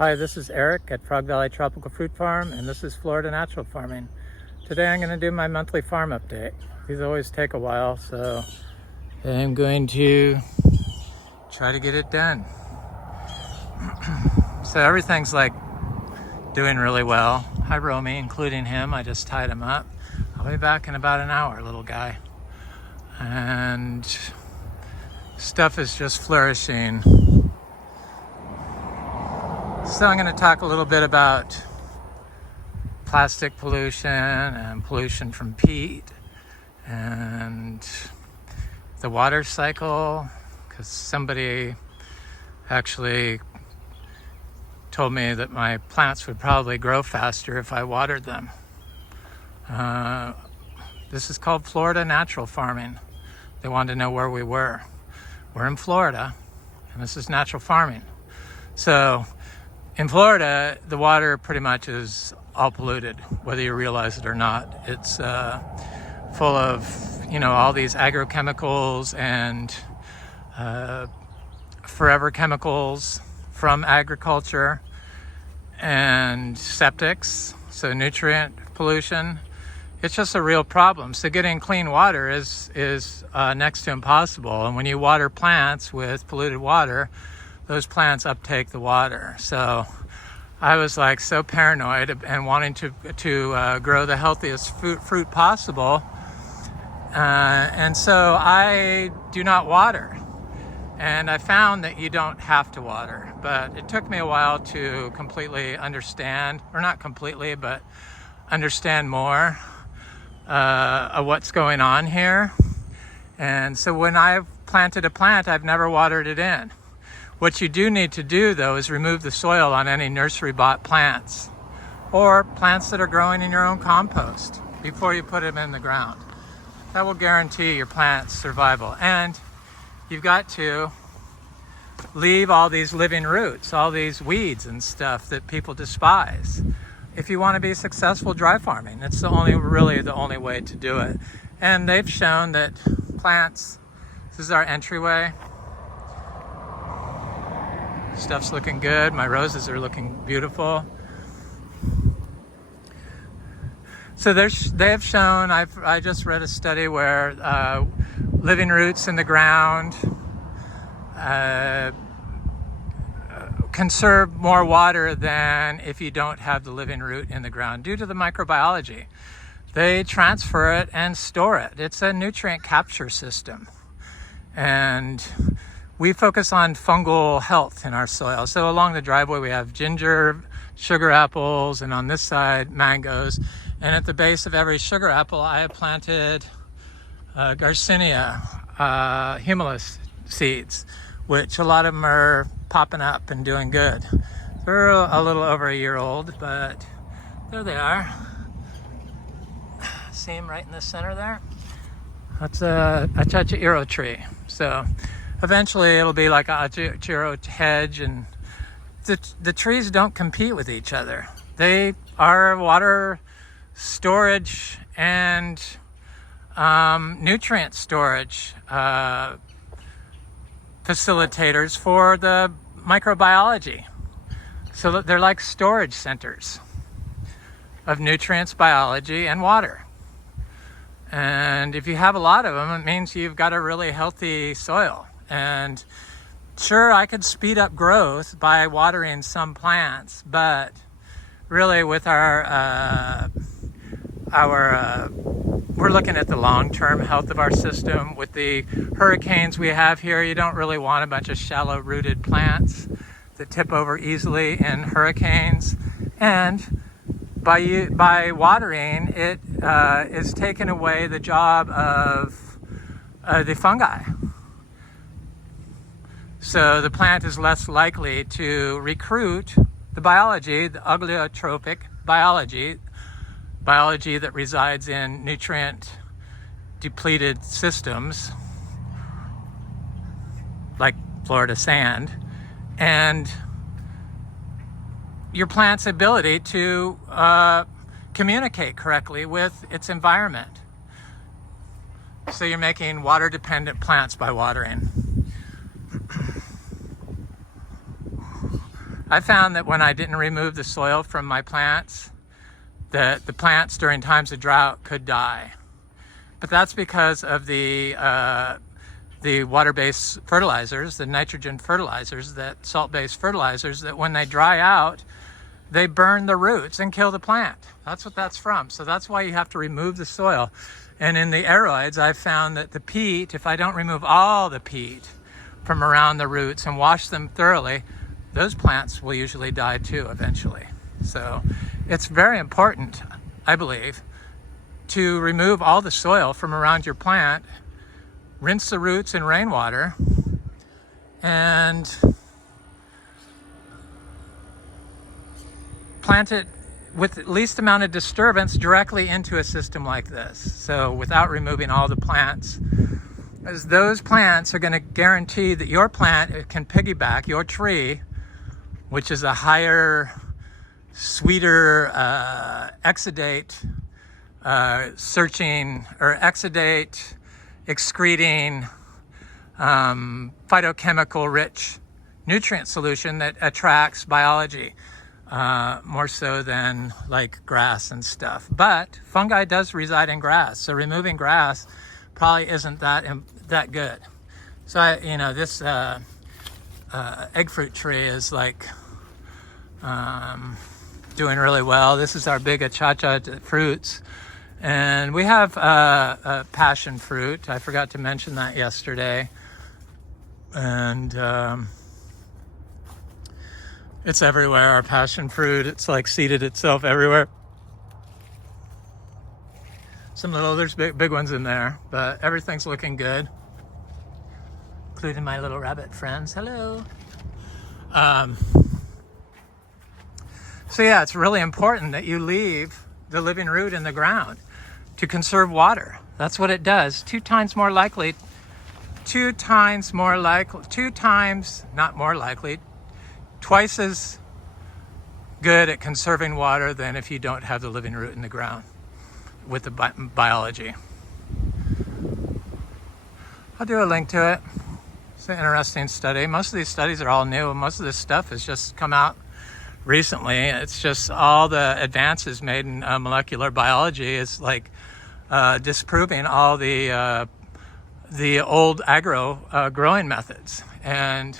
Hi, this is Eric at Frog Valley Tropical Fruit Farm, and this is Florida Natural Farming. Today I'm going to do my monthly farm update. These always take a while, so I'm going to try to get it done. So everything's like doing really well. Hi Romy, including him. I just tied him up. I'll be back in about an hour, little guy. And stuff is just flourishing. So I'm going to talk a little bit about plastic pollution and pollution from peat and the water cycle, because somebody actually told me that my plants would probably grow faster if I watered them. This is called Florida Natural Farming. They wanted to know where we were. We're in Florida, and this is natural farming. So in Florida, the water pretty much is all polluted, whether you realize it or not. It's full of, all these agrochemicals and forever chemicals from agriculture and septics, so nutrient pollution. It's just a real problem. So getting clean water is next to impossible. And when you water plants with polluted water, those plants uptake the water. So I was like so paranoid and wanting to grow the healthiest fruit possible. And so I do not water. And I found that you don't have to water, but it took me a while to completely understand, or not completely, but understand more of what's going on here. And so when I've planted a plant, I've never watered it in. What you do need to do, though, is remove the soil on any nursery-bought plants or plants that are growing in your own compost before you put them in the ground. That will guarantee your plant's survival. And you've got to leave all these living roots, all these weeds and stuff that people despise, if you want to be successful dry farming. It's really the only way to do it. And they've shown that plants, this is our entryway. Stuff's looking good. My roses are looking beautiful. So they have shown, I just read a study where living roots in the ground conserve more water than if you don't have the living root in the ground due to the microbiology. They transfer it and store it. It's a nutrient capture system. And we focus on fungal health in our soil. So along the driveway, we have ginger, sugar apples, and on this side, mangoes. And at the base of every sugar apple, I have planted Garcinia, humulus seeds, which a lot of them are popping up and doing good. They're a little over a year old, but there they are. See them right in the center there? That's a chachiro tree. So eventually it'll be like a chachiro hedge, and the trees don't compete with each other. They are water storage and nutrient storage facilitators for the microbiology. So they're like storage centers of nutrients, biology, and water. And if you have a lot of them, it means you've got a really healthy soil. And sure, I could speed up growth by watering some plants, but really with we're looking at the long-term health of our system. With the hurricanes we have here, you don't really want a bunch of shallow-rooted plants that tip over easily in hurricanes. And by watering, it is taking away the job of the fungi. So the plant is less likely to recruit the biology, the agliotropic biology that resides in nutrient depleted systems like Florida sand, and your plant's ability to communicate correctly with its environment. So you're making water-dependent plants by watering. I found that when I didn't remove the soil from my plants, that the plants during times of drought could die. But that's because of the water-based fertilizers, the nitrogen fertilizers, that salt-based fertilizers, that when they dry out, they burn the roots and kill the plant. That's what that's from. So that's why you have to remove the soil. And in the aeroids, I've found that the peat, if I don't remove all the peat from around the roots and wash them thoroughly, those plants will usually die too eventually. So it's very important, I believe, to remove all the soil from around your plant, rinse the roots in rainwater, and plant it with the least amount of disturbance directly into a system like this. So without removing all the plants, as those plants are going to guarantee that your plant can piggyback your tree, which is a higher, sweeter exudate searching, or exudate excreting phytochemical rich nutrient solution that attracts biology more so than like grass and stuff. But fungi does reside in grass, so removing grass probably isn't that good. So this egg fruit tree is like doing really well. This is our big achacha fruits, and we have a passion fruit. I forgot to mention that yesterday, and it's everywhere. Our passion fruit, it's like seeded itself everywhere. There's big ones in there, but everything's looking good, including my little rabbit friends. Hello. So yeah, it's really important that you leave the living root in the ground to conserve water. That's what it does. Twice more likely, twice as good at conserving water than if you don't have the living root in the ground with the biology. I'll do a link to it. It's an interesting study. Most of these studies are all new. Most of this stuff has just come out recently. It's just all the advances made in molecular biology is like disproving all the old agro growing methods. And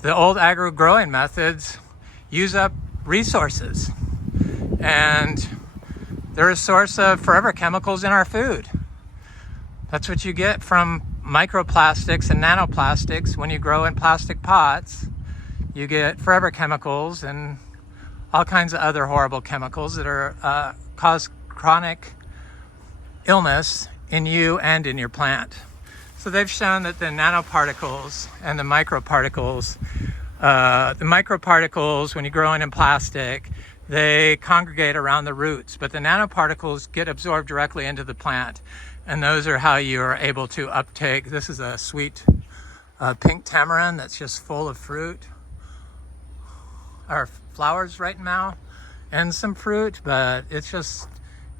the old agro growing methods use up resources, and they're a source of forever chemicals in our food. That's what you get from microplastics and nanoplastics. When you grow in plastic pots, you get forever chemicals and all kinds of other horrible chemicals that are cause chronic illness in you and in your plant. So they've shown that the nanoparticles and the microparticles, when you grow in plastic, they congregate around the roots, but the nanoparticles get absorbed directly into the plant, and those are how you are able to uptake. This is a sweet pink tamarind that's just full of fruit, or flowers right now, and some fruit, but it's just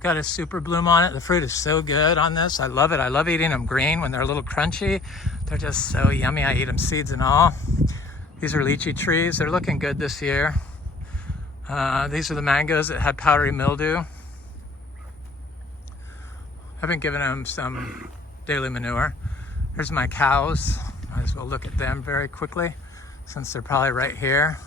got a super bloom on it. The fruit is so good on this. I love it. I love eating them green when they're a little crunchy. They're just so yummy. I eat them seeds and all. These are lychee trees. They're looking good this year. These are the mangoes that had powdery mildew. I've been giving them some daily manure. Here's my cows. Might as well look at them very quickly since they're probably right here.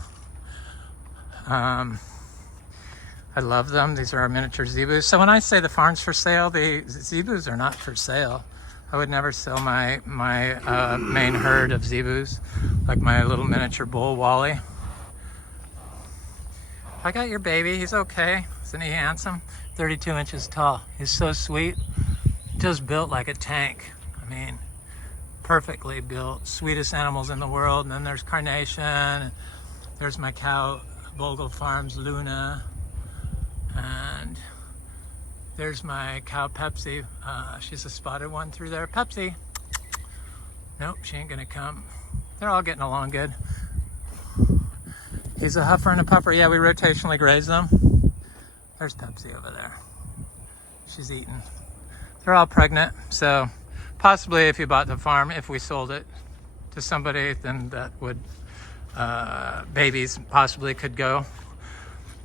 I love them. These are our miniature Zebus. So when I say the farm's for sale, the Zebus are not for sale. I would never sell my main herd of Zebus, like my little miniature bull Wally. I got your baby. He's okay. Isn't he handsome? 32 inches tall. He's so sweet. Just built like a tank. I mean, perfectly built. Sweetest animals in the world. And then there's Carnation. There's my cow, Bogle Farms Luna. And there's my cow Pepsi. She's a spotted one through there. Pepsi. Nope, she ain't gonna come. They're all getting along good. He's a huffer and a puffer. Yeah, we rotationally graze them. There's Pepsi over there. She's eating. They're all pregnant, so possibly if you bought the farm, if we sold it to somebody, then that would babies possibly could go.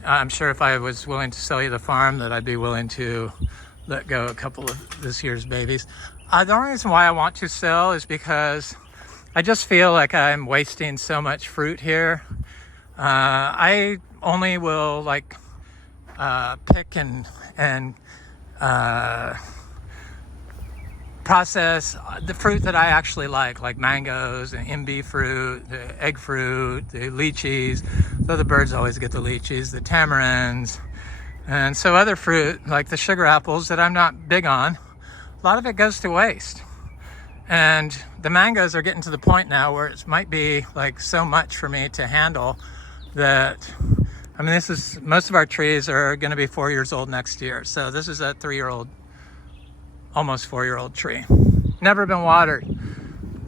I'm sure if I was willing to sell you the farm that I'd be willing to let go a couple of this year's babies. The only reason why I want to sell is because I just feel like I'm wasting so much fruit here. I only will like pick and process the fruit that I actually like mangoes and MB fruit, the egg fruit, the lychees. So the birds always get the lychees, the tamarinds. And so other fruit like the sugar apples that I'm not big on, a lot of it goes to waste. And the mangoes are getting to the point now where it might be like so much for me to handle that, I mean, most of our trees are going to be 4 years old next year. So this is a 3-year-old, almost 4-year-old tree. Never been watered.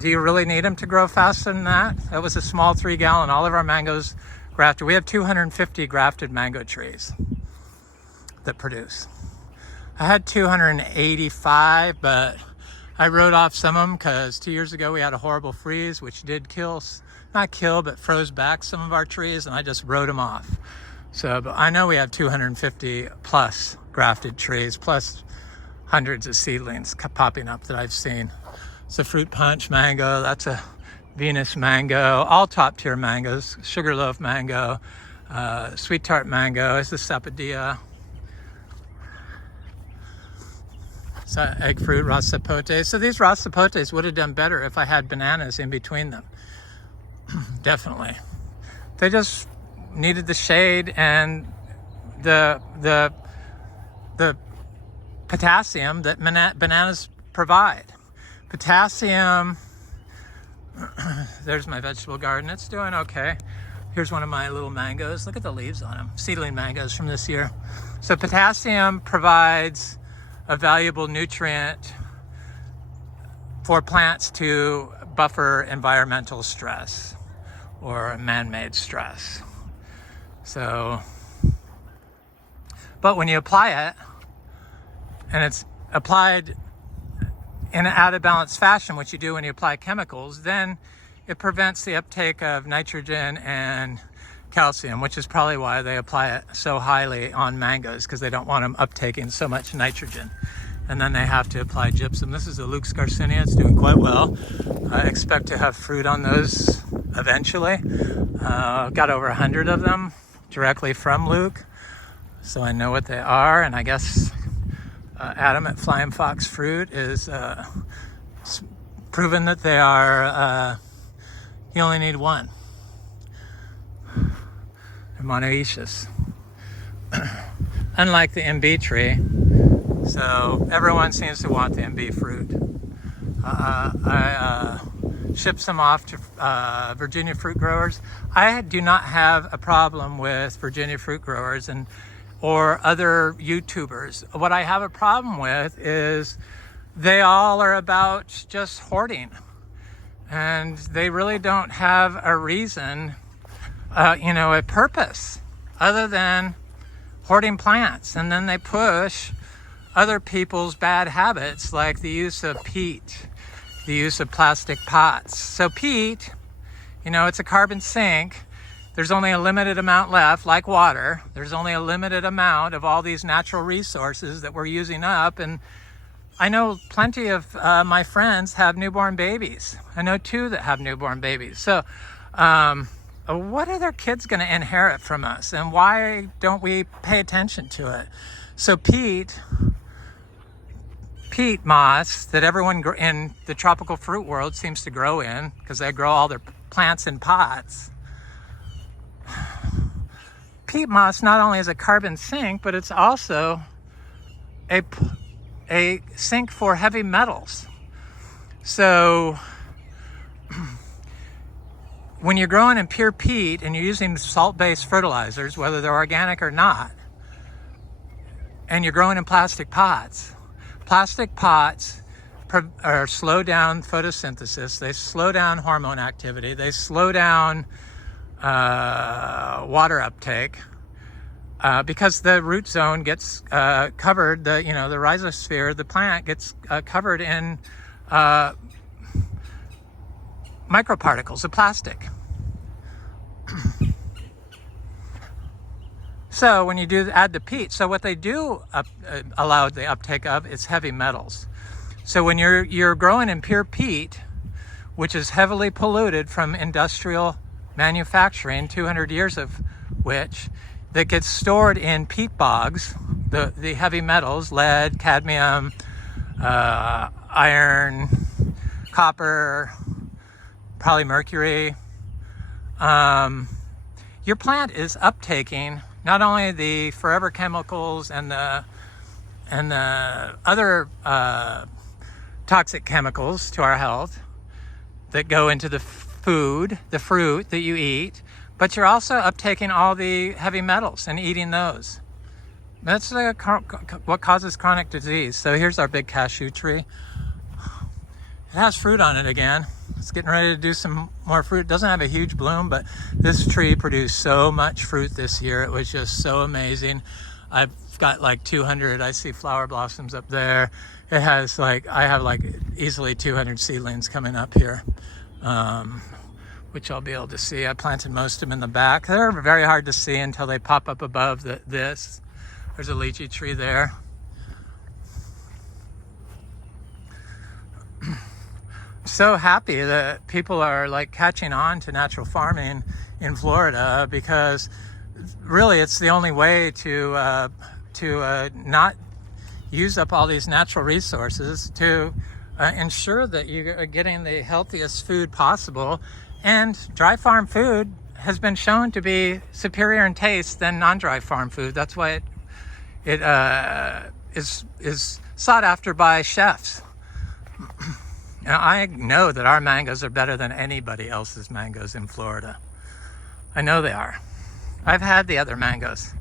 Do you really need them to grow faster than that? That was a small 3-gallon. All of our mangoes grafted. We have 250 grafted mango trees that produce. I had 285, but I wrote off some of them because 2 years ago we had a horrible freeze, which did but froze back some of our trees, and I just wrote them off. So, but I know we have 250 plus grafted trees, plus hundreds of seedlings popping up that I've seen. It's a fruit punch mango, that's a Venus mango, all top tier mangoes, sugarloaf mango, sweet tart mango, it's the sapodilla. So egg fruit, rasapote. So these rasapotes would have done better if I had bananas in between them. Definitely. They just needed the shade and the potassium that bananas provide. Potassium, there's my vegetable garden. It's doing okay. Here's one of my little mangoes. Look at the leaves on them. Seedling mangoes from this year. So potassium provides a valuable nutrient for plants to buffer environmental stress or man-made stress. So, but when you apply it, and it's applied in an out of balance fashion, which you do when you apply chemicals, then it prevents the uptake of nitrogen and calcium, which is probably why they apply it so highly on mangoes, because they don't want them uptaking so much nitrogen. And then they have to apply gypsum. This is a Luke's Garcinia. It's doing quite well. I expect to have fruit on those eventually. Got over 100 of them directly from Luke, so I know what they are. And I guess Adam at Flying Fox Fruit is proven that they are, you only need one. They're monoecious. Unlike the MB tree. So everyone seems to want the MB fruit. I ship some off to Virginia fruit growers. I do not have a problem with Virginia fruit growers or other YouTubers. What I have a problem with is they all are about just hoarding. And they really don't have a reason, a purpose other than hoarding plants. And then they push other people's bad habits, like the use of peat, the use of plastic pots. So peat, it's a carbon sink. There's only a limited amount left, like water. There's only a limited amount of all these natural resources that we're using up. And I know plenty of my friends have newborn babies. I know 2 that have newborn babies. So what are their kids going to inherit from us? And why don't we pay attention to it? So peat moss that everyone in the tropical fruit world seems to grow in, because they grow all their plants in pots. Peat moss not only is a carbon sink, but it's also a sink for heavy metals. So when you're growing in pure peat and you're using salt-based fertilizers, whether they're organic or not, and you're growing in plastic pots slow down photosynthesis, they slow down hormone activity, they slow down water uptake, because the root zone gets covered, the rhizosphere of the plant gets covered in microparticles of plastic. So when you do add the peat, so what they do allow the uptake of is heavy metals. So when you're growing in pure peat, which is heavily polluted from industrial manufacturing, 200 years of which, that gets stored in peat bogs, the heavy metals, lead, cadmium, iron, copper, probably mercury. Your plant is uptaking not only the forever chemicals and the other toxic chemicals to our health that go into the food, the fruit that you eat, but you're also uptaking all the heavy metals and eating those. That's what causes chronic disease. So here's our big cashew tree. It has fruit on it again. It's getting ready to do some more fruit. It doesn't have a huge bloom, but this tree produced so much fruit this year. It was just so amazing. I've got like 200, I see flower blossoms up there. It has like, I have like easily 200 seedlings coming up here, which I'll be able to see. I planted most of them in the back. They're very hard to see until they pop up above this. There's a lychee tree there. So happy that people are like catching on to natural farming in Florida, because really it's the only way to not use up all these natural resources, to ensure that you are getting the healthiest food possible. And dry farm food has been shown to be superior in taste than non-dry farm food. That's why it is sought after by chefs. Now, I know that our mangoes are better than anybody else's mangoes in Florida. I know they are. I've had the other mangoes.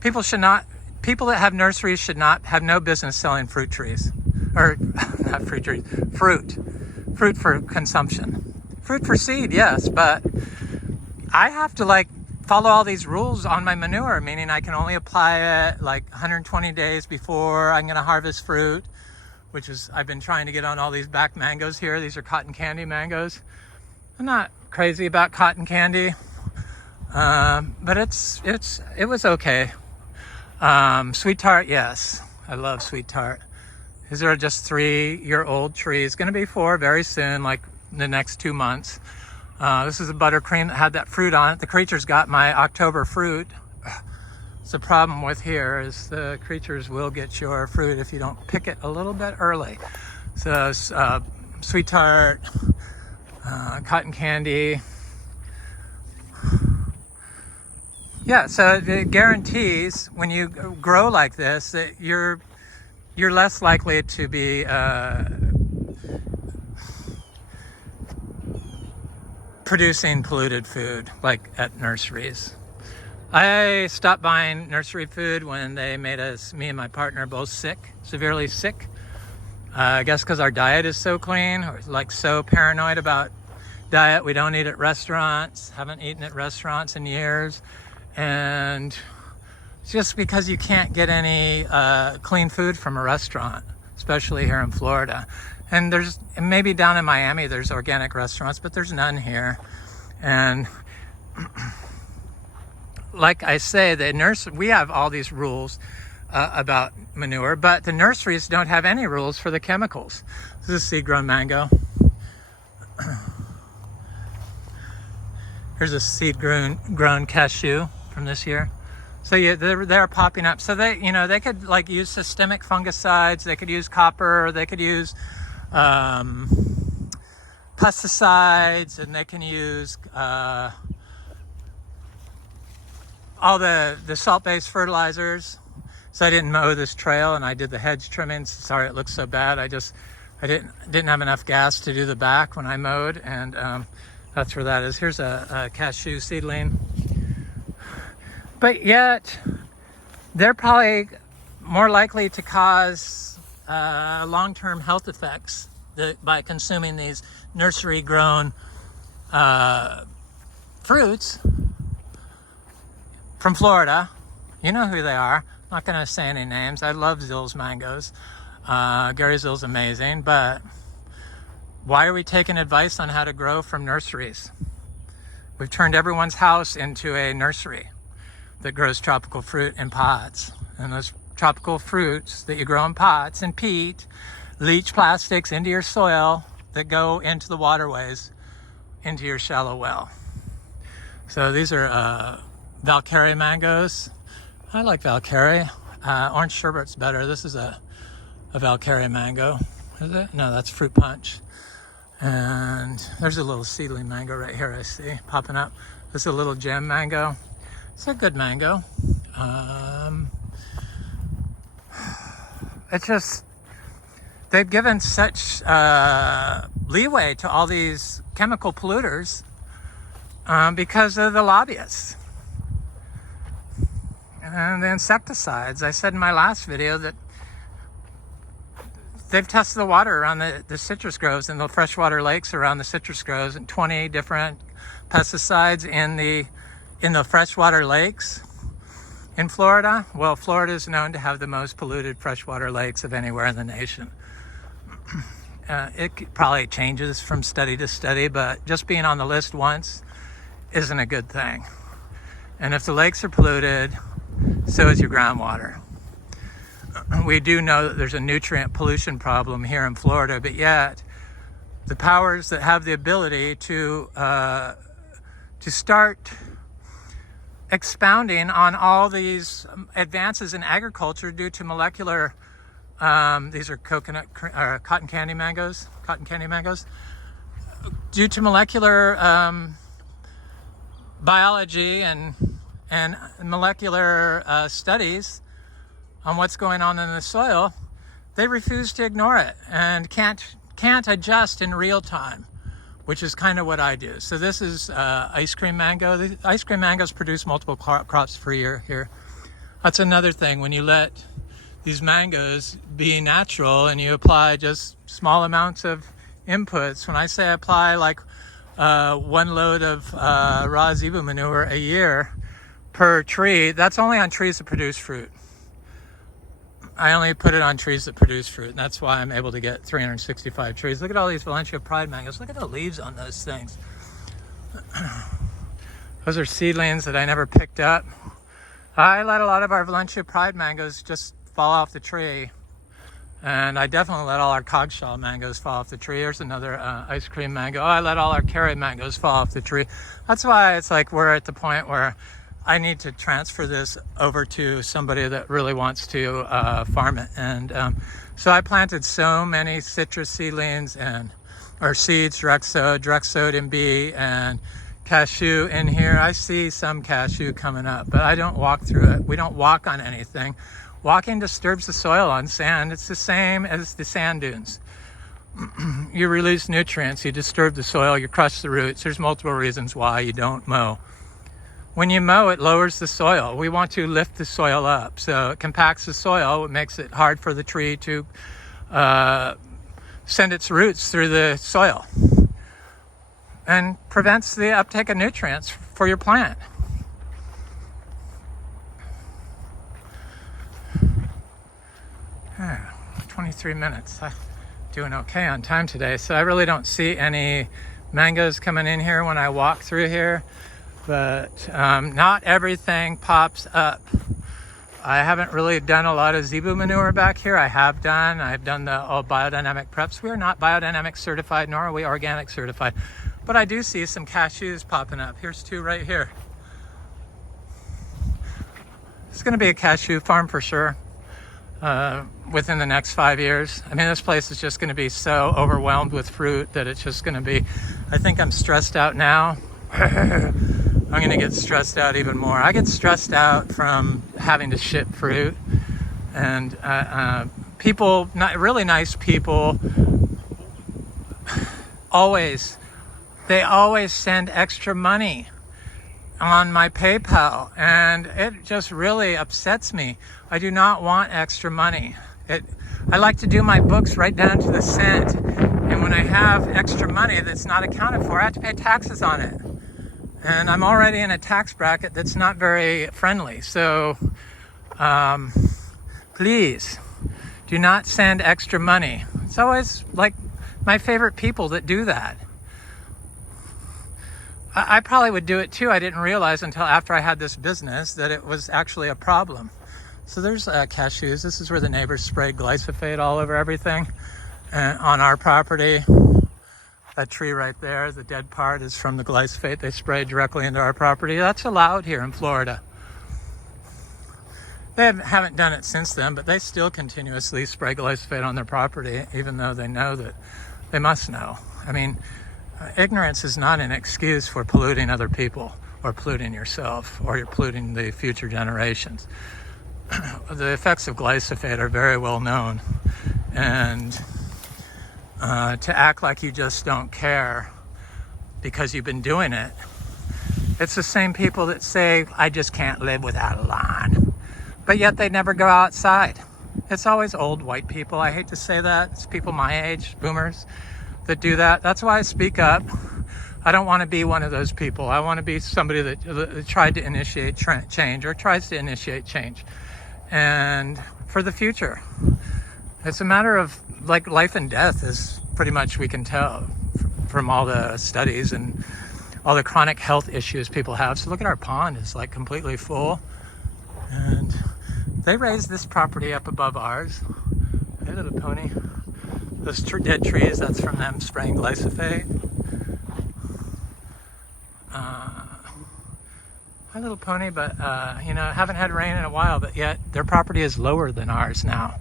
People that have nurseries should not have no business selling fruit trees. Or, not fruit trees, fruit. Fruit for consumption. Fruit for seed, yes, but I have to like follow all these rules on my manure, meaning I can only apply it like 120 days before I'm gonna harvest fruit, which is, I've been trying to get on all these back mangoes here. These are cotton candy mangoes. I'm not crazy about cotton candy, but it was okay. Sweet tart, yes, I love sweet tart. These are just 3-year-old trees. Going to be 4 very soon, like the next 2 months. This is a buttercream that had that fruit on it. The creatures got my October fruit. The problem with here is the creatures will get your fruit if you don't pick it a little bit early. So sweet tart, cotton candy. Yeah, so it guarantees when you grow like this that you're less likely to be producing polluted food like at nurseries. I stopped buying nursery food when they made me and my partner both sick, severely sick. I guess because our diet is so clean, or like so paranoid about diet. We don't eat at restaurants, haven't eaten at restaurants in years. And it's just because you can't get any clean food from a restaurant, especially here in Florida. And maybe down in Miami, there's organic restaurants, but there's none here. And like I say, we have all these rules about manure, but the nurseries don't have any rules for the chemicals. This is a seed-grown mango. Here's a seed-grown cashew from this year. So yeah, they're popping up. So they could like use systemic fungicides. They could use copper. They could use pesticides, and they can use all the salt-based fertilizers. So I didn't mow this trail, and I did the hedge trimming. Sorry it looks so bad. I didn't have enough gas to do the back when I mowed, and that's where that is. Here's a cashew seedling. But yet, they're probably more likely to cause long-term health effects by consuming these nursery-grown fruits from Florida. You know who they are. I'm not going to say any names. I love Zill's mangoes. Gary Zill's amazing, but why are we taking advice on how to grow from nurseries? We've turned everyone's house into a nursery. that grows tropical fruit in pots. And those tropical fruits that you grow in pots and peat leach plastics into your soil that go into the waterways, into your shallow well. So these are Valkyrie mangoes. I like Valkyrie. Orange sherbet's better. This is a Valkyrie mango. Is it? No, that's fruit punch. And there's a little seedling mango right here I see popping up. This is a little gem mango. It's a good mango. It's just, they've given such leeway to all these chemical polluters because of the lobbyists and the insecticides. I said in my last video that they've tested the water around the citrus groves and the freshwater lakes around the citrus groves, and 20 different pesticides in the freshwater lakes in Florida. Well, Florida is known to have the most polluted freshwater lakes of anywhere in the nation. It probably changes from study to study, but just being on the list once isn't a good thing. And if the lakes are polluted, so is your groundwater. We do know that there's a nutrient pollution problem here in Florida, but yet the powers that have the ability to start expounding on all these advances in agriculture due to molecular, these are cotton candy mangoes, due to molecular biology and molecular studies on what's going on in the soil, they refuse to ignore it and can't adjust in real time, which is kind of what I do. So this is ice cream mango. The ice cream mangoes produce multiple crops per year here. That's another thing. When you let these mangoes be natural and you apply just small amounts of inputs, when I say apply like 1 load of raw zebu manure a year per tree, that's only on trees that produce fruit. I only put it on trees that produce fruit, and that's why I'm able to get 365 trees. Look at all these Valencia Pride mangoes. Look at the leaves on those things. Those are seedlings that I never picked up. I let a lot of our Valencia Pride mangoes just fall off the tree, and I definitely let all our cogshaw mangoes fall off the tree. Here's another ice cream mango. I let all our carrot mangoes fall off the tree. That's why it's like we're at the point where I need to transfer this over to somebody that really wants to farm it. And so I planted so many citrus seedlings or seeds, direct sowed in B, and cashew in here. I see some cashew coming up, but I don't walk through it. We don't walk on anything. Walking disturbs the soil on sand. It's the same as the sand dunes. You release nutrients, you disturb the soil, you crush the roots. There's multiple reasons why you don't mow. When you mow, it lowers the soil. We want to lift the soil up. So it compacts the soil. It makes it hard for the tree to send its roots through the soil and prevents the uptake of nutrients for your plant. Ah, 23 minutes. I'm doing okay on time today. So I really don't see any mangoes coming in here when I walk through here. But not everything pops up. I haven't really done a lot of zebu manure back here. I've done the biodynamic preps. We are not biodynamic certified, nor are we organic certified. But I do see some cashews popping up. Here's 2 right here. It's going to be a cashew farm for sure within the next 5 years. I mean, this place is just going to be so overwhelmed with fruit that it's just going to be, I think I'm stressed out now. I'm going to get stressed out even more. I get stressed out from having to ship fruit, and people, not really nice people, they always send extra money on my PayPal, and it just really upsets me. I do not want extra money. I like to do my books right down to the cent, and when I have extra money that's not accounted for, I have to pay taxes on it. And I'm already in a tax bracket that's not very friendly. So please do not send extra money. It's always like my favorite people that do that. I probably would do it too. I didn't realize until after I had this business that it was actually a problem. So there's cashews. This is where the neighbors sprayed glyphosate all over everything on our property. That tree right there, the dead part, is from the glyphosate they sprayed directly into our property. That's allowed here in Florida. They haven't done it since then, but they still continuously spray glyphosate on their property, even though they know that they must know. I mean, ignorance is not an excuse for polluting other people or polluting yourself or you're polluting the future generations. The effects of glyphosate are very well known, and to act like you just don't care because you've been doing it, it's the same people that say, I just can't live without a lawn, but yet they never go outside. It's always old white people. I hate to say that. It's people my age, boomers, that do that. That's why I speak up. I don't want to be one of those people. I want to be somebody that tried to initiate change or tries to initiate change. And for the future, it's a matter of like life and death, is pretty much we can tell from all the studies and all the chronic health issues people have. So look at our pond, it's like completely full. And they raised this property up above ours. Hey, little pony. Those dead trees, that's from them spraying glyphosate. Hi, little pony, but haven't had rain in a while, but yet their property is lower than ours now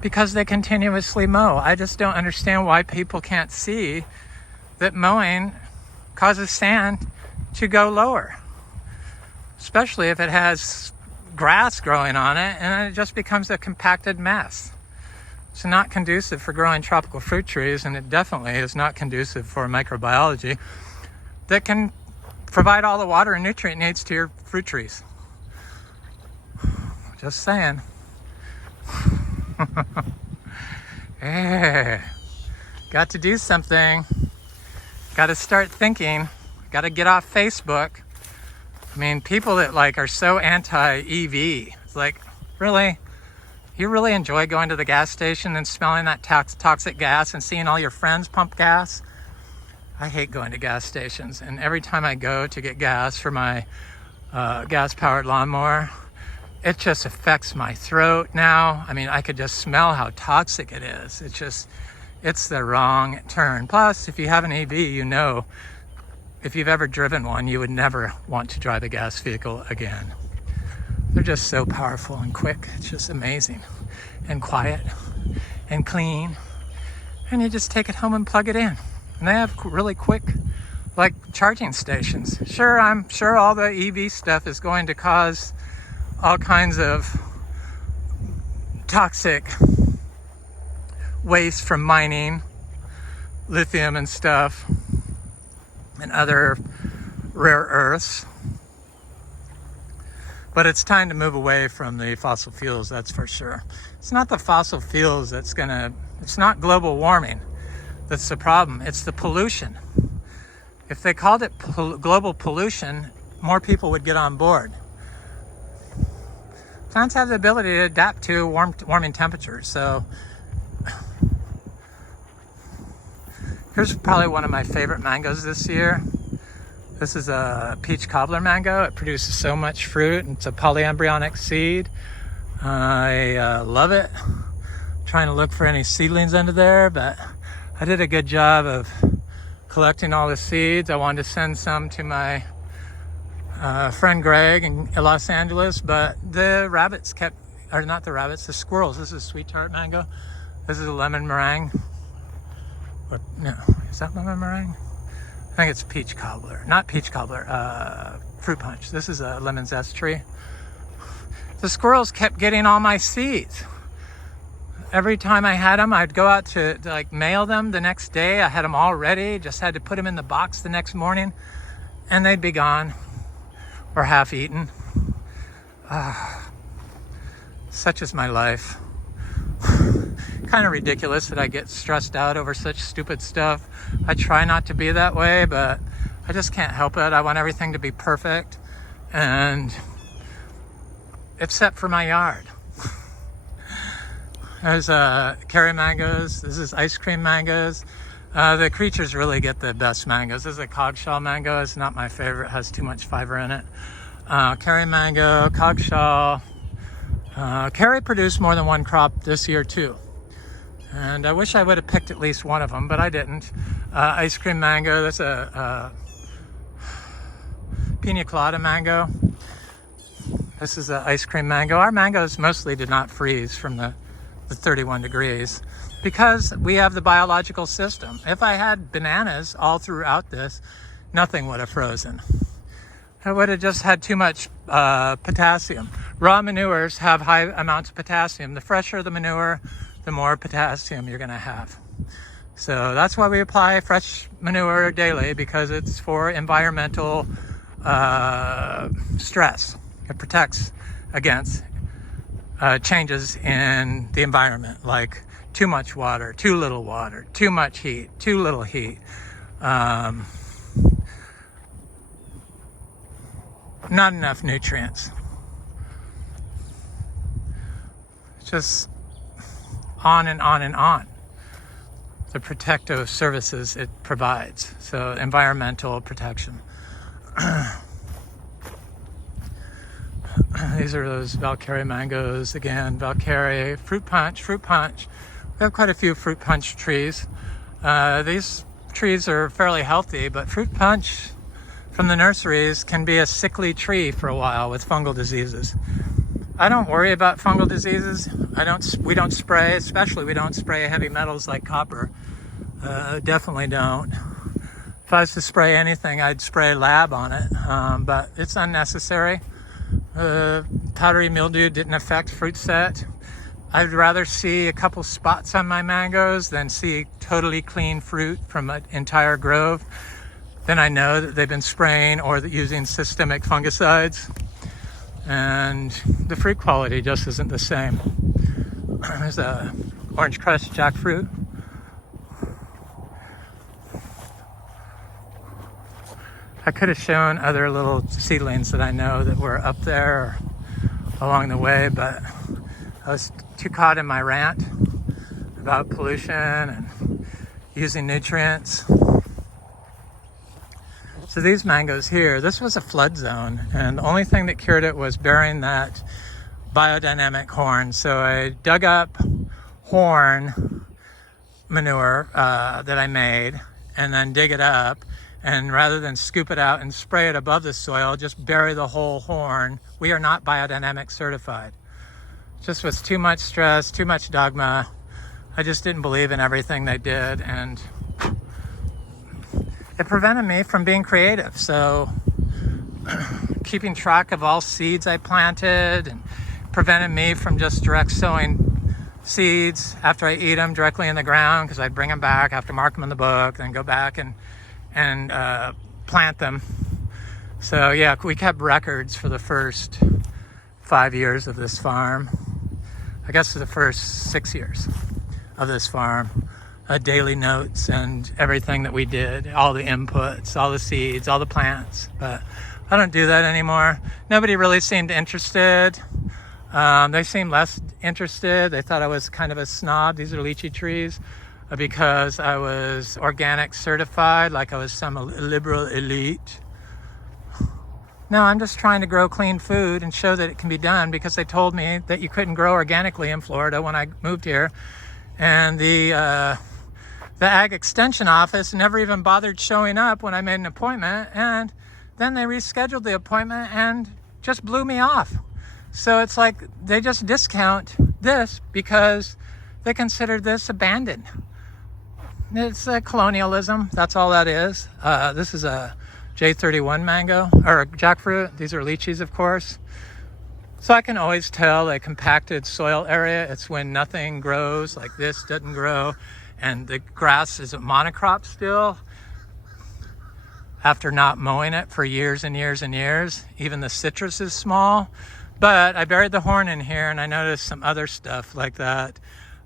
because they continuously mow. I just don't understand why people can't see that mowing causes sand to go lower, especially if it has grass growing on it, and then it just becomes a compacted mess. It's not conducive for growing tropical fruit trees, and it definitely is not conducive for microbiology that can provide all the water and nutrient needs to your fruit trees. Just saying. Yeah. Got to do something. Got to start thinking. Got to get off Facebook. I mean, people that are so anti-EV, it's like, really? You really enjoy going to the gas station and smelling that toxic gas and seeing all your friends pump gas? I hate going to gas stations, and every time I go to get gas for my gas-powered lawnmower, it just affects my throat now. I mean, I could just smell how toxic it is. It's the wrong turn. Plus, if you have an EV, if you've ever driven one, you would never want to drive a gas vehicle again. They're just so powerful and quick. It's just amazing, and quiet and clean. And you just take it home and plug it in. And they have really quick, charging stations. Sure, I'm sure all the EV stuff is going to cause all kinds of toxic waste from mining, lithium and stuff, and other rare earths. But it's time to move away from the fossil fuels, that's for sure. It's not the fossil fuels it's not global warming that's the problem. It's the pollution. If they called it global pollution, more people would get on board. Plants have the ability to adapt to warming temperatures. So here's probably one of my favorite mangoes this year. This is a peach cobbler mango. It produces so much fruit. It's a polyembryonic seed. I love it. I'm trying to look for any seedlings under there, but I did a good job of collecting all the seeds. I wanted to send some to my friend Greg in Los Angeles, but the squirrels. This is sweet tart mango. This is a lemon meringue. No, is that lemon meringue? I think it's peach cobbler. Not peach cobbler, fruit punch. This is a lemon zest tree. The squirrels kept getting all my seeds. Every time I had them, I'd go out to mail them the next day. I had them all ready, just had to put them in the box the next morning, and they'd be gone or half eaten. Such is my life. Kind of ridiculous that I get stressed out over such stupid stuff. I try not to be that way, but I just can't help it. I want everything to be perfect, and except for my yard. There's curry mangoes. This is ice cream mangoes. The creatures really get the best mangoes. This is a cogshell mango. It's not my favorite. It has too much fiber in it. Kerry mango, cogshell. Kerry produced more than one crop this year too. And I wish I would have picked at least one of them, but I didn't. Ice cream mango. That's a pina colada mango. This is an ice cream mango. Our mangoes mostly did not freeze from the 31 degrees because we have the biological system. If I had bananas all throughout this, nothing would have frozen. I would have just had too much potassium. Raw manures have high amounts of potassium. The fresher the manure, the more potassium you're going to have. So that's why we apply fresh manure daily, because it's for environmental stress. It protects against changes in the environment, like too much water, too little water, too much heat, too little heat. Not enough nutrients. Just on and on and on. The protective services it provides. So environmental protection. These are those Valkyrie mangoes. Again, Valkyrie, fruit punch. We have quite a few fruit punch trees. These trees are fairly healthy, but fruit punch from the nurseries can be a sickly tree for a while with fungal diseases. I don't worry about fungal diseases. We don't spray, especially we don't spray heavy metals like copper. Definitely don't. If I was to spray anything, I'd spray lab on it, but it's unnecessary. Powdery mildew didn't affect fruit set. I'd rather see a couple spots on my mangoes than see totally clean fruit from an entire grove. Then I know that they've been spraying or using systemic fungicides, and the fruit quality just isn't the same. There's a orange crushed jackfruit. I could have shown other little seedlings that I know that were up there along the way, but I was too caught in my rant about pollution and using nutrients. So these mangoes here, this was a flood zone, and the only thing that cured it was burying that biodynamic horn. So I dug up horn manure that I made, and then dig it up, and rather than scoop it out and spray it above the soil, just bury the whole horn. We are not biodynamic certified. Just was too much stress, too much dogma. I just didn't believe in everything they did, and it prevented me from being creative. So keeping track of all seeds I planted and prevented me from just direct sowing seeds after I eat them directly in the ground, because I'd bring them back, have to mark them in the book, then go back and plant them. So yeah, we kept records for the first 5 years of this farm. I guess for the first 6 years of this farm. Daily notes and everything that we did, all the inputs, all the seeds, all the plants. But I don't do that anymore. Nobody really seemed interested. They seemed less interested. They thought I was kind of a snob. These are lychee trees. Because I was organic certified, like I was some liberal elite. No, I'm just trying to grow clean food and show that it can be done, because they told me that you couldn't grow organically in Florida when I moved here. And the Ag Extension office never even bothered showing up when I made an appointment, and then they rescheduled the appointment and just blew me off. So it's like they just discount this because they consider this abandoned. It's colonialism. That's all that is. This is a J31 mango, or jackfruit. These are lychees, of course. So I can always tell a compacted soil area. It's when nothing grows, like this doesn't grow, and the grass is a monocrop still after not mowing it for years and years and years. Even the citrus is small. But I buried the horn in here, and I noticed some other stuff like that.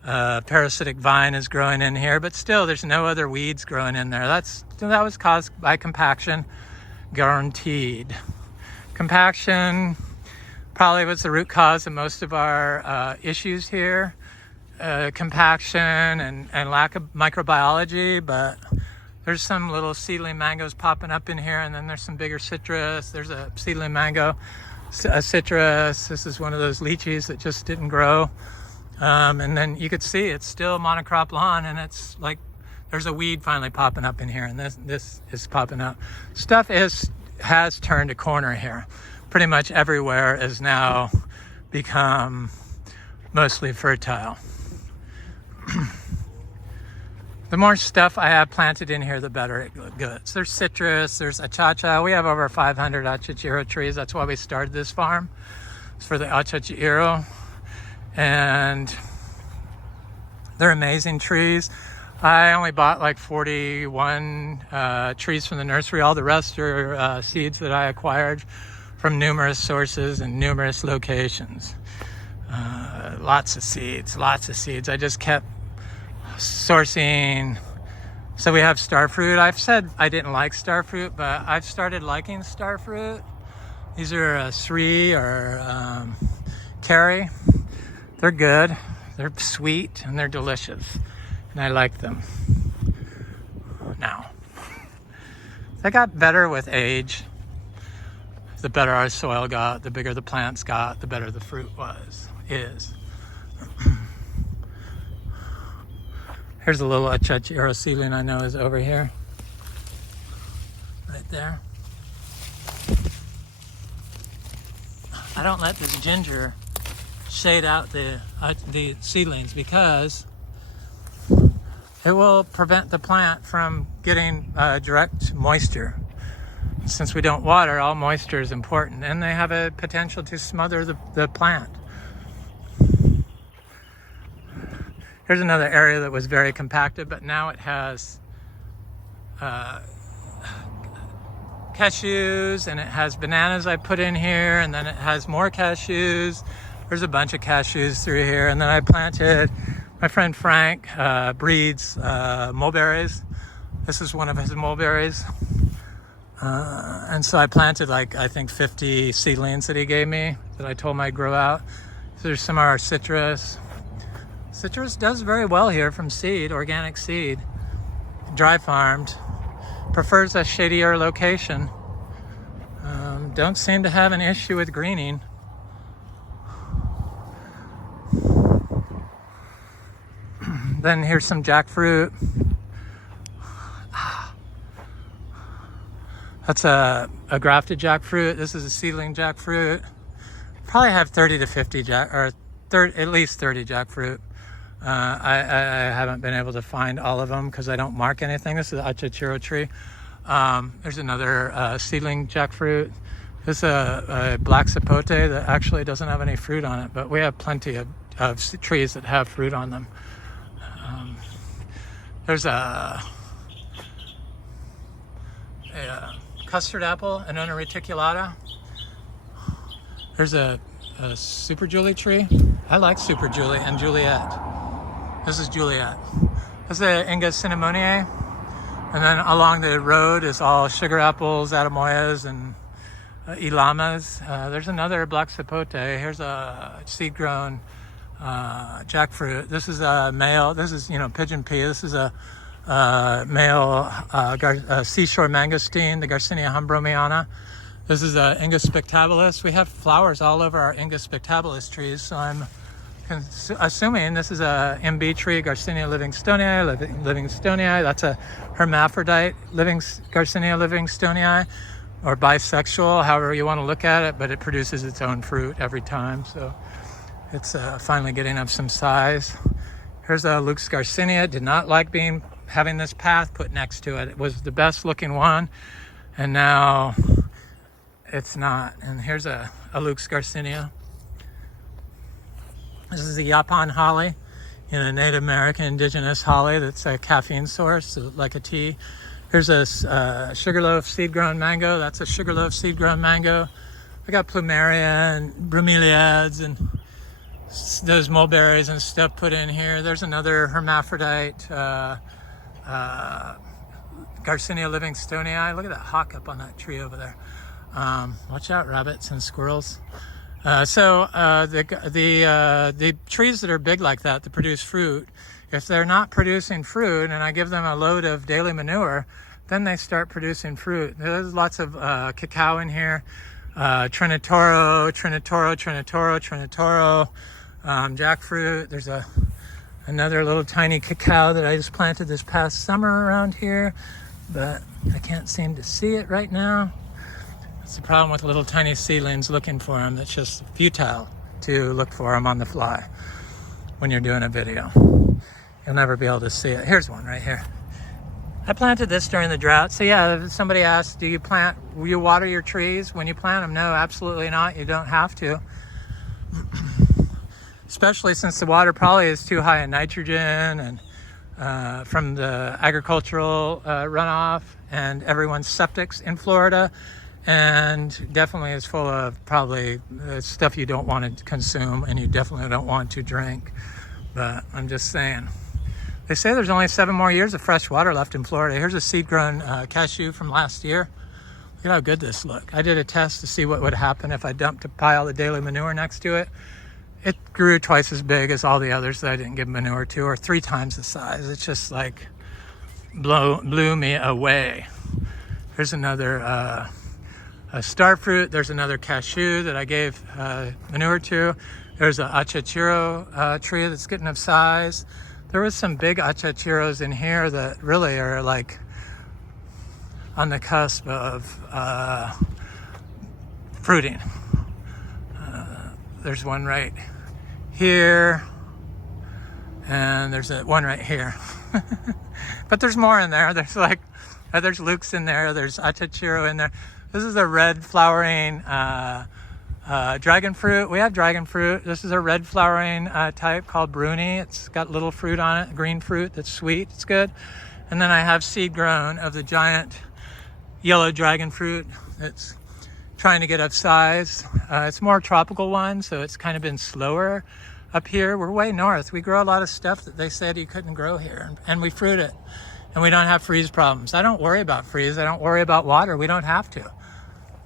Parasitic vine is growing in here, but still there's no other weeds growing in there. That was caused by compaction, guaranteed. Compaction probably was the root cause of most of our issues here. compaction and lack of microbiology, but there's some little seedling mangoes popping up in here, and then there's some bigger citrus. There's a seedling mango, a citrus. This is one of those lychees that just didn't grow. And then you could see it's still monocrop lawn, and it's like there's a weed finally popping up in here, and this is popping up. Stuff has turned a corner here. Pretty much everywhere is now become mostly fertile. The more stuff I have planted in here, the better it goes. There's citrus, there's achacha. We have over 500 achachiro trees. That's why we started this farm. It's for the achachiro. And they're amazing trees. I only bought like 41 trees from the nursery. All the rest are seeds that I acquired from numerous sources and numerous locations. Lots of seeds. I just kept sourcing. So we have star fruit. I've said I didn't like star fruit, but I've started liking star fruit. These are Sri or Kerry. They're good, they're sweet, and they're delicious, and I like them. Now, they got better with age. The better our soil got, the bigger the plants got, the better the fruit is. Here's a little achachiro seedling I know is over here. Right there. I don't let this ginger shade out the seedlings because it will prevent the plant from getting direct moisture. Since we don't water, all moisture is important, and they have a potential to smother the plant. Here's another area that was very compacted, but now it has cashews, and it has bananas I put in here, and then it has more cashews. There's a bunch of cashews through here, and then I planted, my friend Frank breeds mulberries. This is one of his mulberries. And so I planted like, I think 50 seedlings that he gave me that I told him I'd grow out. So there's some of our citrus. Citrus does very well here from seed, organic seed, dry farmed. Prefers a shadier location. Don't seem to have an issue with greening. Then here's some jackfruit. That's a grafted jackfruit. This is a seedling jackfruit. Probably have 30 to 50 at least 30 jackfruit. I haven't been able to find all of them because I don't mark anything. This is an achachiro tree. There's another seedling jackfruit. This is a black sapote that actually doesn't have any fruit on it, but we have plenty of trees that have fruit on them. There's a custard apple, Annona reticulata. There's a Super Julie tree. I like Super Julie and Juliet. This is Juliet. This is the Inga cinnamoniae. And then along the road is all sugar apples, atamoyas, and ilamas. There's another black sapote. Here's a seed-grown jackfruit. This is a male. This is, pigeon pea. This is a male seashore mangosteen, the Garcinia humbromiana. This is a Inga spectabilis. We have flowers all over our Inga spectabilis trees, so I'm assuming this is a MB tree, Garcinia livingstonii. That's a hermaphrodite, Garcinia livingstonii, or bisexual, however you want to look at it, but it produces its own fruit every time, so it's finally getting up some size. Here's a Lux Garcinia. Did not like having this path put next to it. It was the best looking one, and now it's not. And here's a Lux Garcinia. This is the Yapan holly, a Native American indigenous holly that's a caffeine source, like a tea. Here's a sugarloaf seed-grown mango. That's a sugarloaf seed-grown mango. I got plumeria and bromeliads and those mulberries and stuff put in here. There's another hermaphrodite, Garcinia livingstonii. Look at that hawk up on that tree over there. Watch out, rabbits and squirrels. The trees that are big like that produce fruit, if they're not producing fruit and I give them a load of daily manure, then they start producing fruit. There's lots of cacao in here, Trinitoro, jackfruit. There's another little tiny cacao that I just planted this past summer around here, but I can't seem to see it right now. That's the problem with little tiny seedlings looking for them. It's just futile to look for them on the fly when you're doing a video. You'll never be able to see it. Here's one right here. I planted this during the drought. So yeah, somebody asked, will you water your trees when you plant them? No, absolutely not. You don't have to. Especially since the water probably is too high in nitrogen and from the agricultural runoff and everyone's septics in Florida. And definitely is full of probably stuff you don't want to consume and you definitely don't want to drink. But I'm just saying. They say there's only 7 more years of fresh water left in Florida. Here's a seed-grown cashew from last year. Look at how good this looks. I did a test to see what would happen if I dumped a pile of daily manure next to it. It grew twice as big as all the others that I didn't give manure to, or 3 times the size. It's just like blew me away. Here's another a star fruit. There's another cashew that I gave manure to. There's an achachiro tree that's getting of size. There was some big achachiros in here that really are like on the cusp of fruiting. There's one right here, and there's one right here. But there's more in there. There's there's Luke's in there. There's achachiro in there. This is a red flowering dragon fruit. We have dragon fruit. This is a red flowering type called Bruni. It's got little fruit on it, green fruit that's sweet. It's good. And then I have seed grown of the giant yellow dragon fruit that's trying to get up size. It's more tropical one, so it's kind of been slower up here. We're way north. We grow a lot of stuff that they said you couldn't grow here, and we fruit it. And we don't have freeze problems. I don't worry about freeze. I don't worry about water. We don't have to.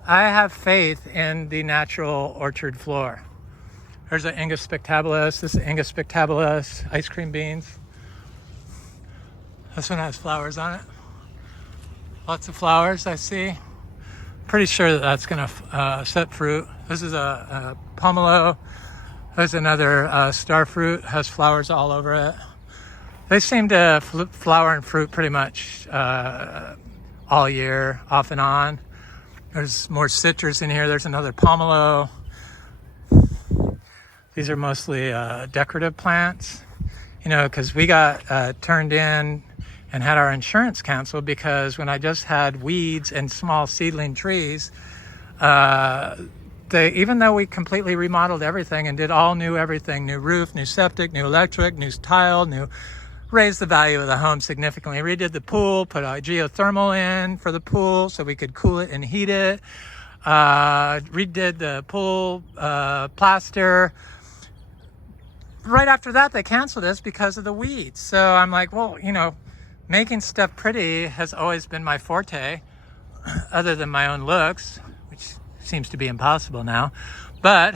I have faith in the natural orchard floor. There's an Inga spectabilis. This is Inga spectabilis ice cream beans. This one has flowers on it. Lots of flowers I see. Pretty sure that that's going to set fruit. This is a pomelo. There's another star fruit. Has flowers all over it. They seem to flower and fruit pretty much all year, off and on. There's more citrus in here. There's another pomelo. These are mostly decorative plants, you know, because we got turned in and had our insurance canceled because when I just had weeds and small seedling trees, even though we completely remodeled everything and did all new everything, new roof, new septic, new electric, new tile, raised the value of the home significantly. Redid the pool, put a geothermal in for the pool so we could cool it and heat it. Redid the pool plaster. Right after that, they canceled us because of the weeds. So I'm like, well, you know, making stuff pretty has always been my forte, other than my own looks, which seems to be impossible now. But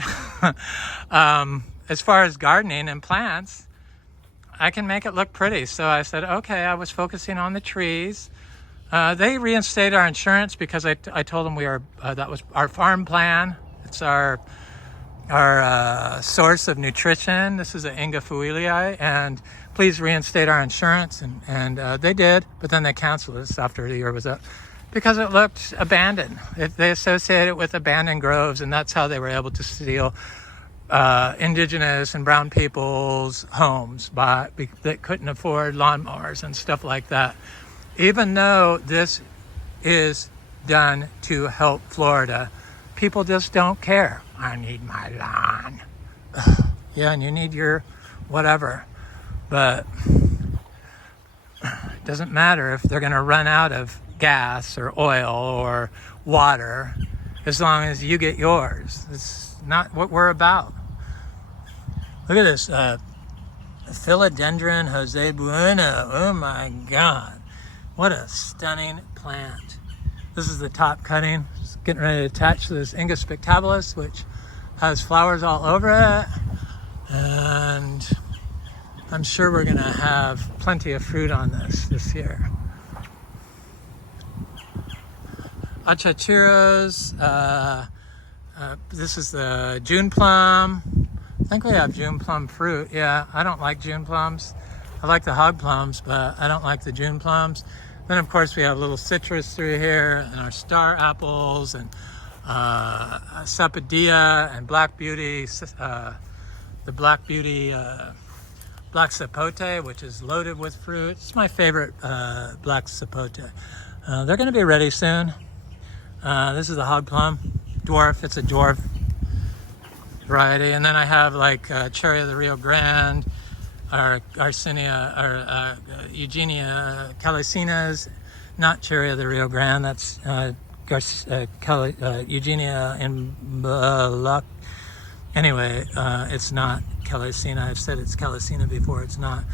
as far as gardening and plants, I can make it look pretty. So I said, okay, I was focusing on the trees. They reinstated our insurance because I told them that was our farm plan. It's our source of nutrition. This is an Inga fuilii, and please reinstate our insurance. And they did, but then they canceled us after the year was up because it looked abandoned. They associated it with abandoned groves, and that's how they were able to steal indigenous and brown people's homes that couldn't afford lawnmowers and stuff like that. Even though this is done to help Florida, people just don't care. I need my lawn. Yeah, and you need your whatever. But it doesn't matter if they're going to run out of gas or oil or water as long as you get yours. It's not what we're about. Look at this philodendron Josebuena. Oh my God. What a stunning plant. This is the top cutting. It's getting ready to attach to this Inga spectabilis, which has flowers all over it, and I'm sure we're gonna have plenty of fruit on this year. Achachiros, this is the June plum. I think we have June plum fruit. Yeah, I don't like June plums. I like the hog plums, but I don't like the June plums. Then of course we have little citrus through here, and our star apples, and sapodilla, and black beauty, the black beauty black sapote, which is loaded with fruit. It's my favorite black sapote. They're going to be ready soon. This is the hog plum, dwarf. It's a dwarf variety. And then I have like cherry of the Rio Grande, or Garcinia, or Eugenia calicinas, not cherry of the Rio Grande. That's Eugenia in Luck. Anyway, it's not calicina. I've said it's calicina before. It's not.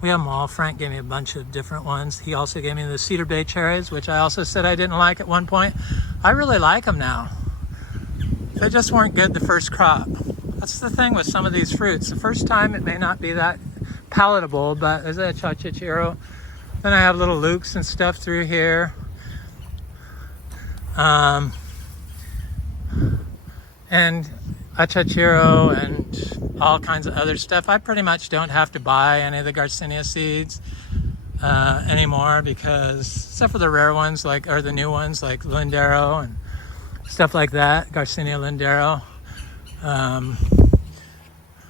We have them all. Frank gave me a bunch of different ones. He also gave me the Cedar Bay cherries, which I also said I didn't like at one point. I really like them now. They just weren't good the first crop. That's the thing with some of these fruits. The first time it may not be that palatable, but is a chachichiro. Then I have little lukes and stuff through here. And achachiro and all kinds of other stuff. I pretty much don't have to buy any of the Garcinia seeds anymore, because except for the rare ones, like, or the new ones like Lindero and stuff like that, Garcinia Lindero,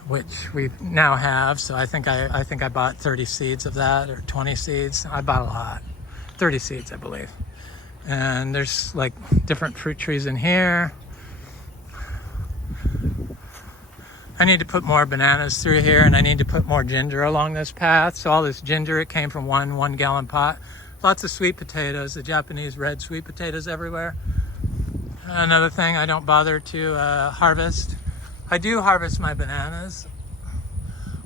which we now have. So I think I bought 30 seeds of that, or 20 seeds. I bought a lot, 30 seeds, I believe. And there's like different fruit trees in here. I need to put more bananas through here, and I need to put more ginger along this path. So all this ginger, it came from one gallon pot. Lots of sweet potatoes, the Japanese red sweet potatoes everywhere. Another thing I don't bother to harvest. I do harvest my bananas.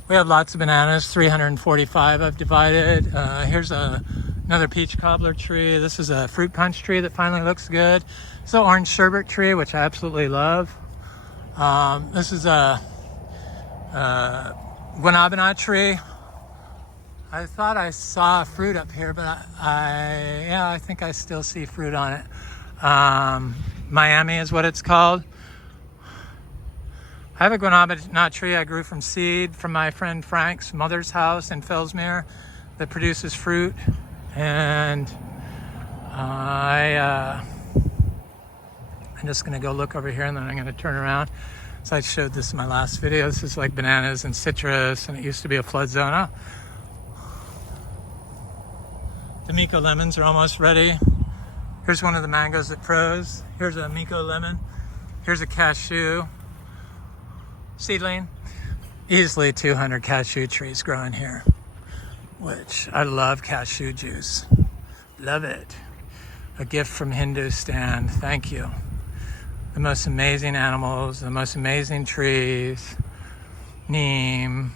We have lots of bananas, 345 I've divided. Here's another peach cobbler tree. This is a fruit punch tree that finally looks good. It's an orange sherbet tree, which I absolutely love. This is a guanabana tree. I thought I saw fruit up here, but I think I still see fruit on it. Miami is what it's called. I have a guanabana tree I grew from seed from my friend Frank's mother's house in Fellsmere that produces fruit, and I'm just gonna go look over here, and then I'm gonna turn around. So I showed this in my last video. This is like bananas and citrus, and it used to be a flood zone. The Miko lemons are almost ready. Here's one of the mangoes that froze. Here's a Miko lemon. Here's a cashew seedling. Easily 200 cashew trees growing here, which I love cashew juice. Love it. A gift from Hindustan. Thank you. The most amazing animals, the most amazing trees, neem,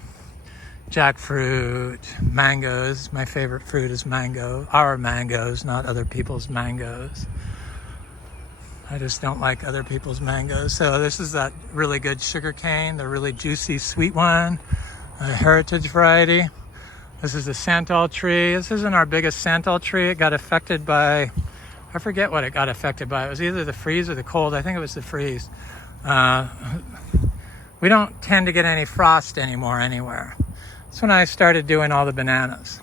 jackfruit, mangoes. My favorite fruit is mango. Our mangoes, not other people's mangoes. I just don't like other people's mangoes. So this is that really good sugar cane, the really juicy sweet one, a heritage variety. This is the santal tree. This isn't our biggest santal tree. It got affected by, I forget what it got affected by. It was either the freeze or the cold. I think it was the freeze. We don't tend to get any frost anymore anywhere. That's when I started doing all the bananas.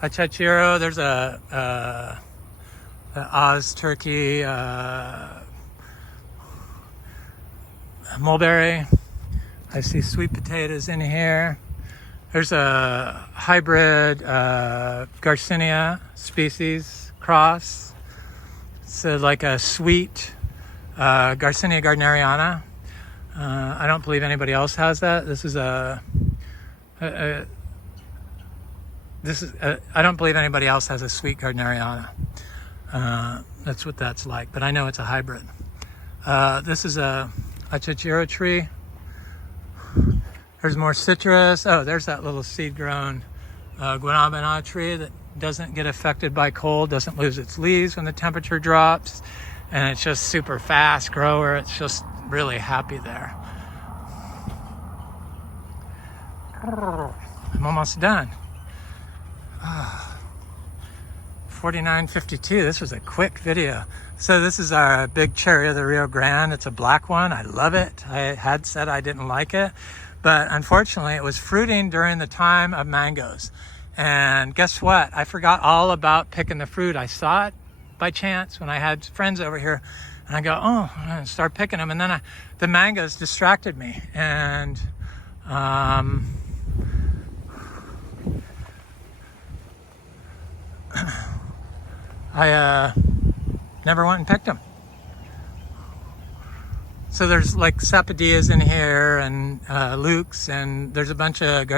Achachiro, there's a Oz turkey, mulberry. I see sweet potatoes in here. There's a hybrid Garcinia species cross. It's like a sweet Garcinia gardneriana. I don't believe anybody else has that. This is I don't believe anybody else has a sweet gardneriana. That's what that's like, but I know it's a hybrid. This is a chachiro tree. There's more citrus. Oh, there's that little seed-grown guanabana tree that doesn't get affected by cold, doesn't lose its leaves when the temperature drops. and it's just super fast grower. It's just really happy there. I'm almost done. 49:52. This was a quick video. So this is our big cherry of the Rio Grande. It's a black one. I love it. I had said I didn't like it, but unfortunately it was fruiting during the time of mangoes. And guess what? I forgot all about picking the fruit. I saw it by chance when I had friends over here, and I go, oh, I'm gonna start picking them. And then the mangoes distracted me, and I never went and picked them. So there's like sapodillas in here, and lukes, and there's a bunch of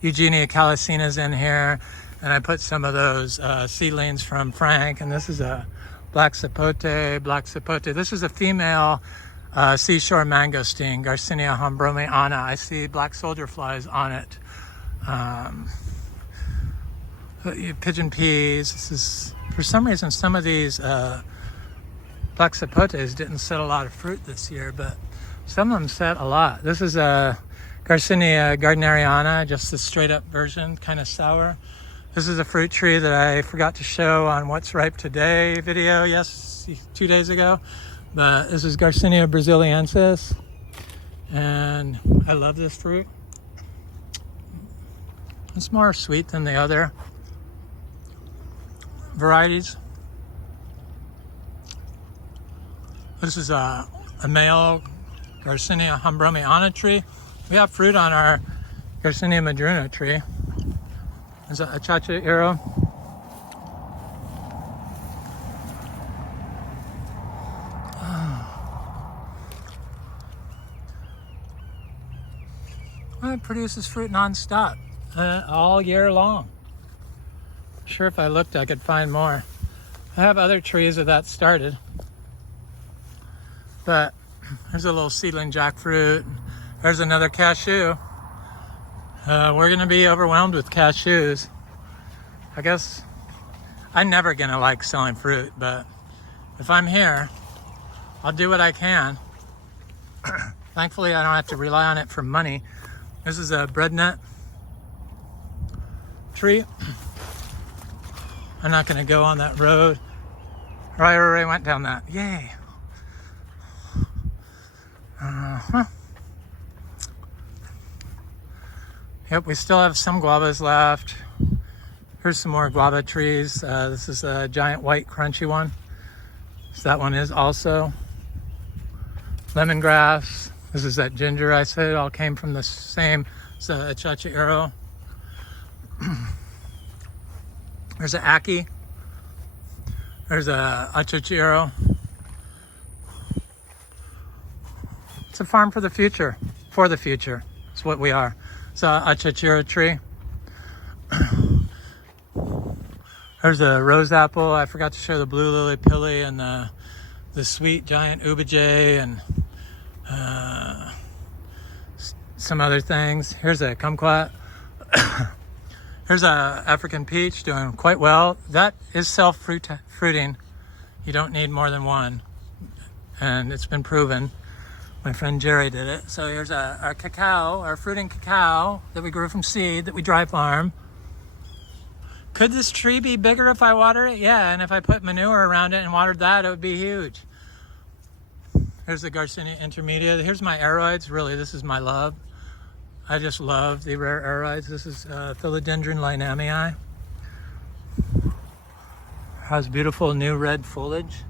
Eugenia calicinas in here, and I put some of those seedlings from Frank, and this is a black sapote. This is a female seashore mangosteen, Garcinia hombromiana. I see black soldier flies on it. Pigeon peas. This is, for some reason, some of these black sapotes didn't set a lot of fruit this year, but some of them set a lot. This is a Garcinia gardneriana, just the straight up version, kind of sour. This is a fruit tree that I forgot to show on What's Ripe Today video, 2 days ago. But this is Garcinia brasiliensis, and I love this fruit. It's more sweet than the other varieties. This is a male Garcinia hombromiana tree. We have fruit on our Garcinia madruna tree. There's a achacha iro. It produces fruit non-stop, all year long. Sure, if I looked, I could find more. I have other trees of that started, but there's a little seedling jackfruit. There's another cashew. We're gonna be overwhelmed with cashews. I guess I'm never gonna like selling fruit, but if I'm here, I'll do what I can. Thankfully, I don't have to rely on it for money. This is a breadnut tree. I'm not gonna go on that road. I already went down that. Yay. Yep, we still have some guavas left. Here's some more guava trees. This is a giant white crunchy one. So that one is also lemongrass. This is that ginger I said. It all came from the same achacha iro. There's a Aki. There's a achacha. It's a farm for the future. For the future. It's what we are. It's a achacha tree. There's a rose apple. I forgot to show the blue lily pilly and the sweet giant ubijay and some other things. Here's a kumquat. Here's a African peach doing quite well. That is self-fruiting. You don't need more than one, and it's been proven. My friend Jerry did it. So here's our cacao, our fruiting cacao that we grew from seed that we dry farm. Could this tree be bigger if I water it? Yeah, and if I put manure around it and watered that, it would be huge. Here's the Garcinia intermedia. Here's my aroids. Really, this is my love. I just love the rare aroids. This is Philodendron lynamii. Has beautiful new red foliage.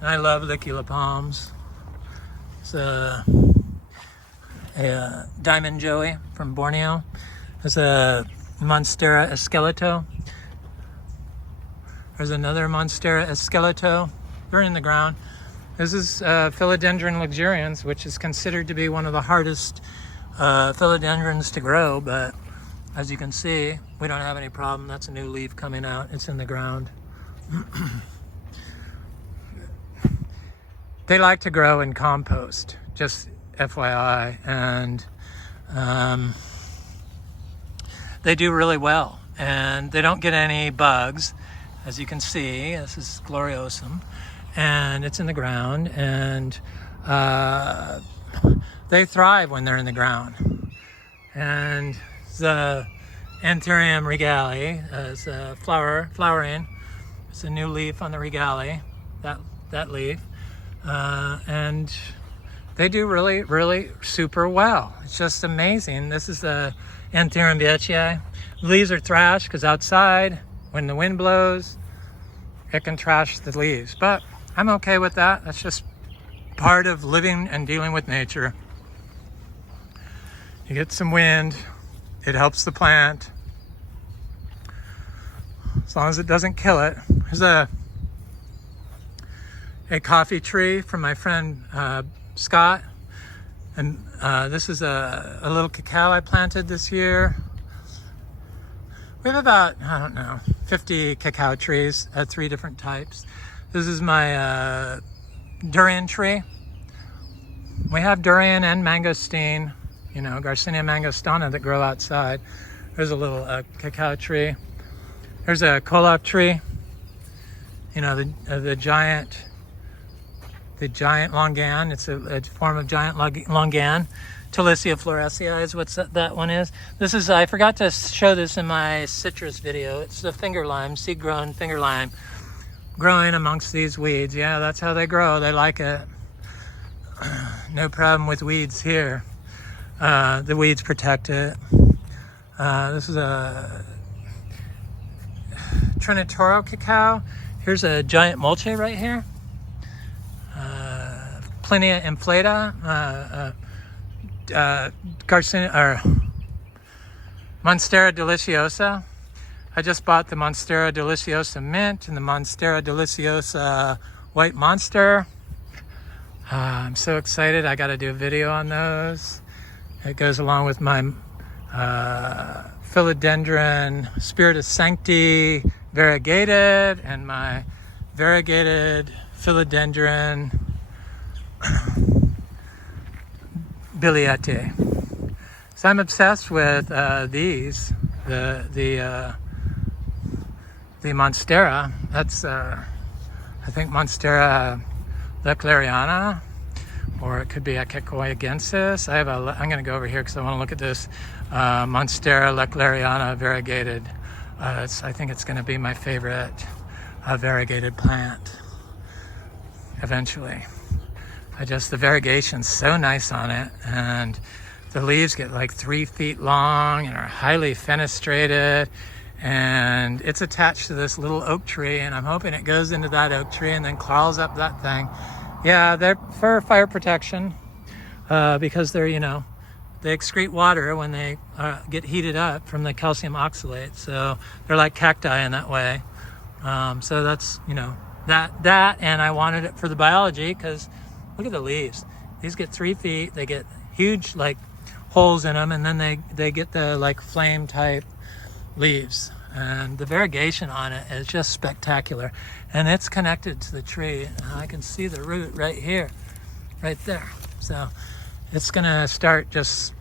And I love Licula palms. It's a diamond joey from Borneo. There's a Monstera esqueleto. There's another Monstera esqueleto. They're in the ground. This is Philodendron luxurians, which is considered to be one of the hardest philodendrons to grow, but as you can see, we don't have any problem. That's a new leaf coming out. It's in the ground. They like to grow in compost, just FYI, and they do really well, and they don't get any bugs. as you can see. This is gloriosum, and it's in the ground, and they thrive when they're in the ground. And the Anthurium regali is flowering. It's a new leaf on the regali, that leaf, and they do really super well. It's just amazing. This is the Anthurium beechii. Leaves are thrashed because outside, when the wind blows, it can trash the leaves. But I'm okay with that. That's just part of living and dealing with nature. You get some wind, it helps the plant, as long as it doesn't kill it. There's a coffee tree from my friend Scott, and this is a little cacao I planted this year. We have about, I don't know, 50 cacao trees at 3 different types. This is my durian tree. We have durian and mangosteen, you know, Garcinia mangostana, that grow outside. There's a little cacao tree. There's a kolaf tree, you know, the giant longan. It's a form of giant longan. Talicia florescea is what that one is. This is, I forgot to show this in my citrus video. It's the finger lime, seed-grown finger lime, growing amongst these weeds. Yeah, that's how they grow. They like it. No problem with weeds here. The weeds protect it. This is a Trinitoro cacao. Here's a giant mulche right here. Plinia inflata, Garcinia, or Monstera deliciosa. I just bought the Monstera deliciosa mint and the Monstera deliciosa white monster. I'm so excited. I got to do a video on those. It goes along with my philodendron Spiritus Sancti variegated and my variegated philodendron Biliete. So I'm obsessed with these, the Monstera. That's I think Monstera leclerana, or it could be Akekoiagensis. I'm going to go over here because I want to look at this Monstera leclerana variegated. I think it's going to be my favorite variegated plant eventually. The variegation's so nice on it, and the leaves get like 3 feet long and are highly fenestrated, and it's attached to this little oak tree, and I'm hoping it goes into that oak tree and then crawls up that thing. Yeah, they're for fire protection, because they're, you know, they excrete water when they get heated up from the calcium oxalate, so they're like cacti in that way. So that's, you know, that, and I wanted it for the biology because look at the leaves. These get 3 feet. They get huge like holes in them, and then they get the like flame type leaves. And the variegation on it is just spectacular. And it's connected to the tree. I can see the root right here, right there. So it's gonna start just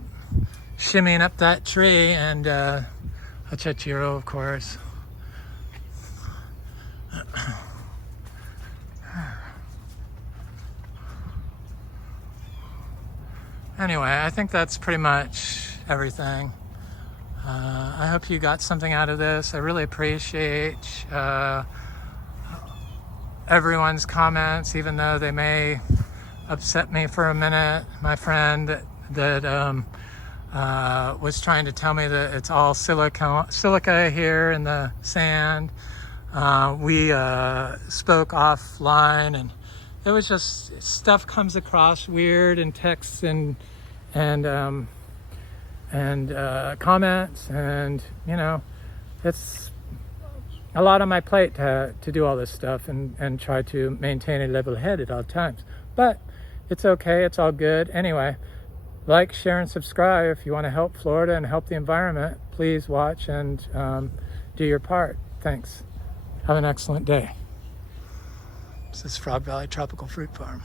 shimmying up that tree, and a chachiro, of course. Anyway, I think that's pretty much everything. I hope you got something out of this. I really appreciate everyone's comments, even though they may upset me for a minute. My friend that was trying to tell me that it's all silica here in the sand. We spoke offline, and it was just stuff comes across weird in texts and comments, and you know, it's a lot on my plate to do all this stuff and try to maintain a level head at all times. But it's okay, it's all good. Anyway, like, share, and subscribe if you want to help Florida and help the environment. Please watch and do your part. Thanks. Have an excellent day. This is Frog Valley Tropical Fruit Farm.